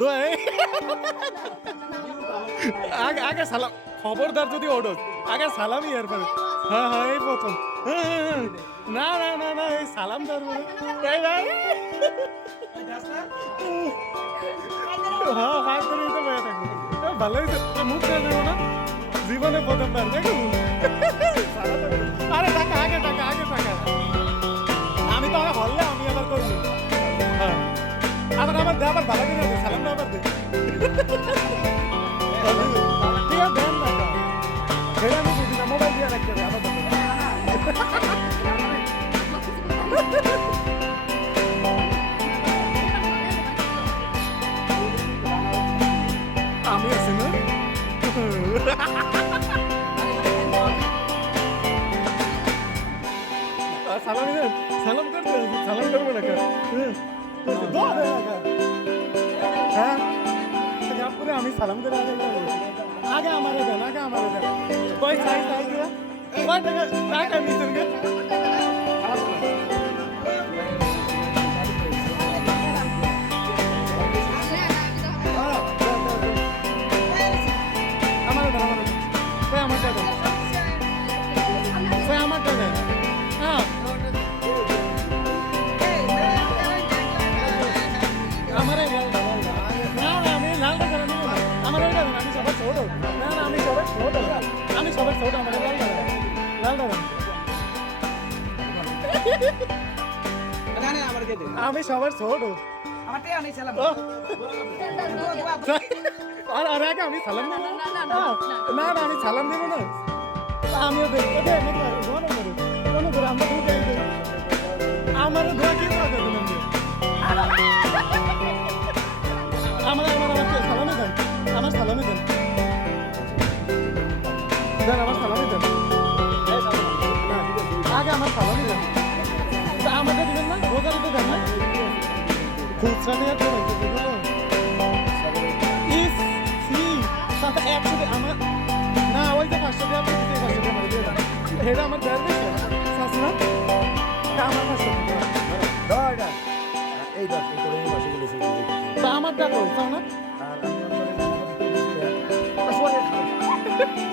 দোয়াই আগে আগে সালাম খবরদার যদি ওঠো আগে সালামই এরপরে হ্যাঁ হ্যাঁ এই প্রথম না না না না এই সালাম ধরবো এই ভাই হ্যাঁ ভাগ করে দিতে পারে থাকবো ভালো হয়েছে মুখ দেবো না জীবনে প্রথমবার দেখো আরে টাকা আগে টাকা আগে টাকা আমি তো আমার হলে আমি আবার করবো হ্যাঁ আবার আবার দে আবার ভালো করে দে সালাম আবার দে ঠিক আছে দেন টাকা সেটা আমি বুঝি না মোবাইল দিয়ে রাখতে হবে আবার আমি আছি না সালাম দেন সালাম করতে সালাম করবো না হ্যাঁ করে আমি সালাম করে আগে আমারে দেন আগে আমারে দেন কই চাই চাই কয় টাকা টাকা নিছেন গে আমারে দেন আমারে কই আমারটা দেন কই আমারটা দেন হ্যাঁ আমারে লাল না না আমি লাল করে নিব না আমার ওইটা আমি সবার ছোট না না আমি সবার ছোট আমি সবার ছোট আমার লাল লাল না না আমার দিয়ে দে আমি সবার ছোট আমারটাই আমি সালাম আর আর আগে আমি সালাম দেব না না আমি সালাম দেব না আমিও দেব ওকে নাকি দোনো করে আমরা দুটো দেই আমার দোয়া কি করে দেবেন আমার সালামে দেন আমার সালামে দেন দেন আমার সালামে দেন আগে আমার সালামে দেন আমাকে দিবেন না রোজার তো দেন না খুচরা নিয়ে তো ইস সি সাথে একসাথে আমার না ওই যে 500 টাকা দিতে 500 টাকা মারি দেন এটা আমার দেন সাসনা আমার 500 টাকা দয়টা এই দশ করে এই মাসে গেলে তা আমার টাকা কই তাও না আর আমি